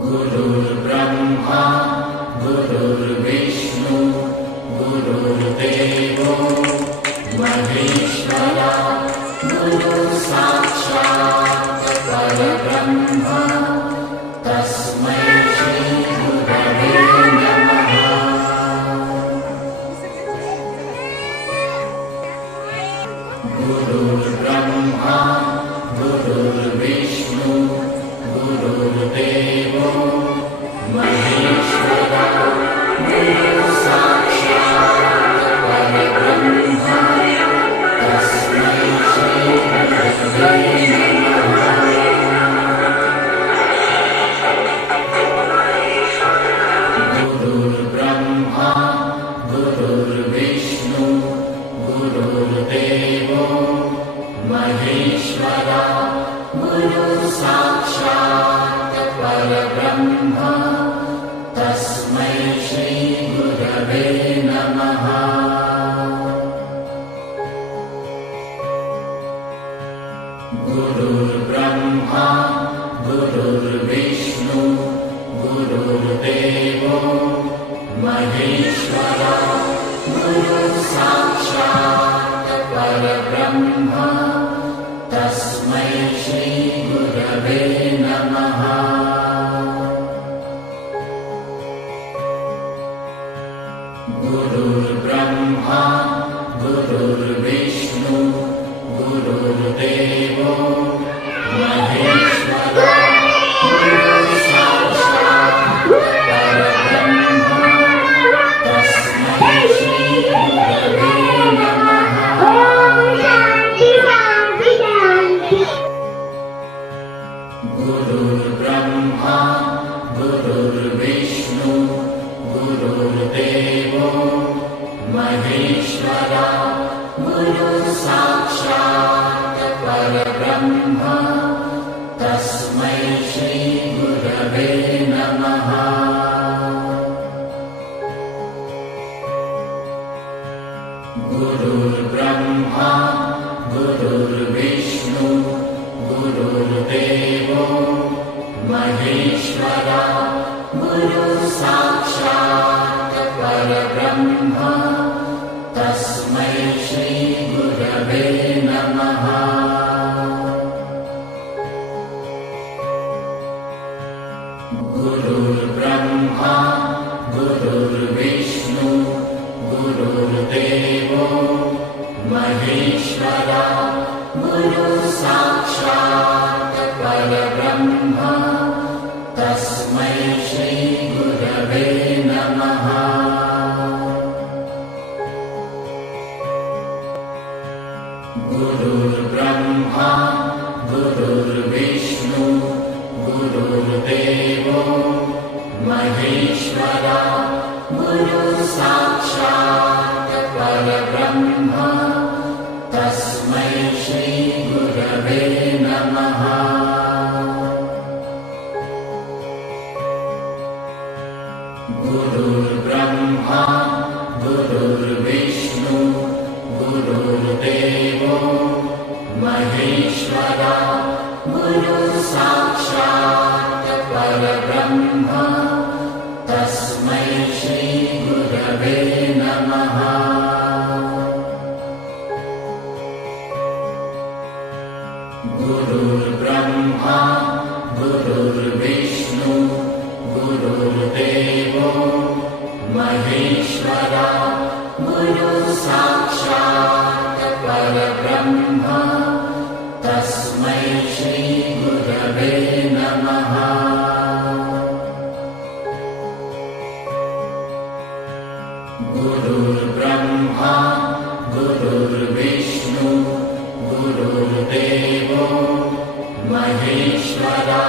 गुरुर्ब्रह्मा गुरुर्विष्णु गुरुर्देवो महेश्वरा गुरुसाक्षात् परब्रह्म तस्मै श्री गुरवे नमः। गुरुर्ब्रह्मा गुरुर्विष्णु गुरुर्देवो महेश्वरा गुरुसाक्षात् परब्रह्म तस्मै श्री गुरवे नमः। गुरुर्ब्रह्मा गुरुर्विष्णु गुरुर्देवो महेश्वरा गुरुसाक्षात् परब्रह्म तस्मै श्री गुरवे नमः। गुरुर्ब्रह्मा गुरुर्विष्णु गुरुर्देवो महेश्वरा गुरुसाक्षात् परब्रह्म तस्मै श्री गुरवे नमः। गुरुर्ब्रह्मा गुरुर्विष्णु गुरुर्देवो महेश्वरा गुरुसाक्षात् परब्रह्म तस्मै श्री गुरवे नमः। गुरुर्ब्रह्मा गुरुर्विष्णु गुरुर्देवो महेश्वरा गुरुसाक्षात् परब्रह्म तस्मै श्री गुरवे नमः। गुरुर्ब्रह्मा गुरुर्विष्णु गुरुर्देवो महेश्वरा गुरुसाक्षात् परब्रह्म तस्मै श्री गुरवे नमः। गुरुर्ब्रह्मा गुरुर्विष्णु गुरुर्देवो महेश्वरा गुरुसाक्षात् परब्रह्म तस्मै श्री गुरवे नमः। गुरुर्ब्रह्मा गुरुर्विष्णु गुरुर्देवो महेश्वरा गुरुसाक्षात् परब्रह्म तस्मै श्री गुरवे नमः। गुरुर्ब्रह्मा गुरुर्विष्णु गुरुर्देवो महेश्वरा गुरुसाक्षात् परब्रह्म तस्मै श्री गुरवे नमः। गुरुर्ब्रह्मा गुरुर्विष्णु गुरुर्देवो महेश्वरा गुरुसाक्षात् परब्रह्म तस्मै श्री गुरवे नमः। गुरुर्ब्रह्मा गुरुर्विष्णु गुरुर्देवो महेश्वरा